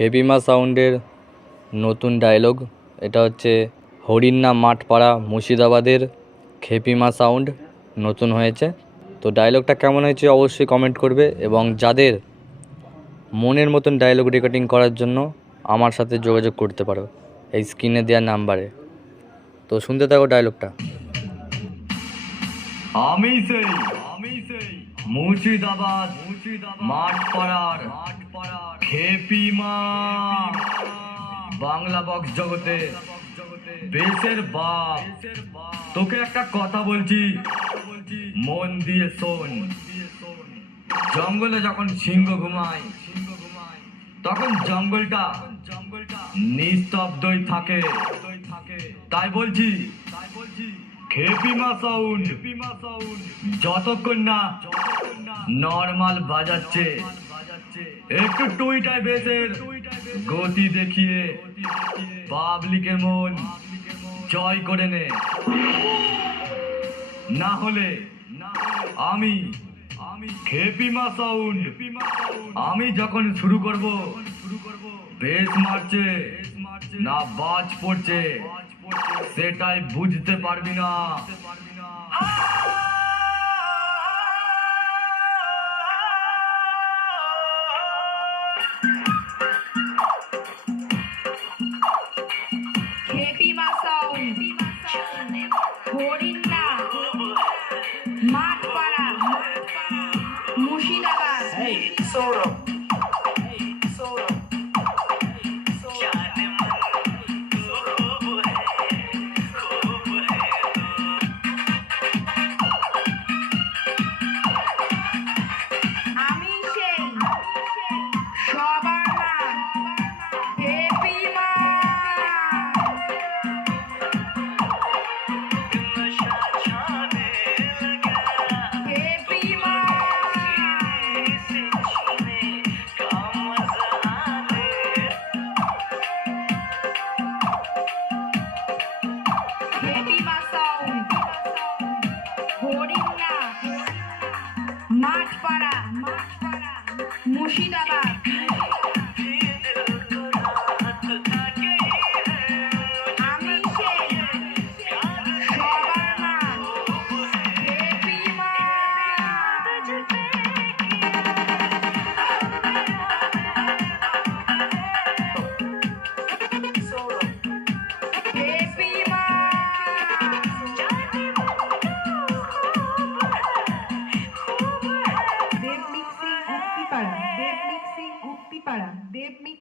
খেপিমা সাউন্ডের নতুন ডায়লগ। এটা হচ্ছে হরিণা মাঠপাড়া মুর্শিদাবাদের খেপিমা সাউন্ড নতুন হয়েছে। তো ডায়লগটা কেমন হয়েছে অবশ্যই কমেন্ট করবে, এবং যাদের মনের মতন ডায়লগ রেকর্ডিং করার জন্য আমার সাথে যোগাযোগ করতে পারো এই স্ক্রিনে দেওয়া নাম্বারে। তো শুনতে থাকো ডায়লগটা। আমি সেই মুর্শিদাবাদ মাঠপাড়ার খেপিমা, বাংলা বক্স জগতে বেশের বাপ। তোকে একটা কথা বলছি, মন দিয়ে শোন। জঙ্গলে যখন সিংহ ঘুমায় তখন জঙ্গলটা নিস্তব্ধই থাকে। তাই বলছি খেপিমা সাউন্ড যতক্ষণ না নর্মাল বাজাচ্ছে, একটু টুইটায় বেসের গতি দেখিয়ে পাবলিকের মন জয় করে নে। না হলে আমি খেপিমা সাউন্ড আমি যখন শুরু করব বেস মারছে না বাজ পড়ছে সেটাই বুঝতে পারবি না।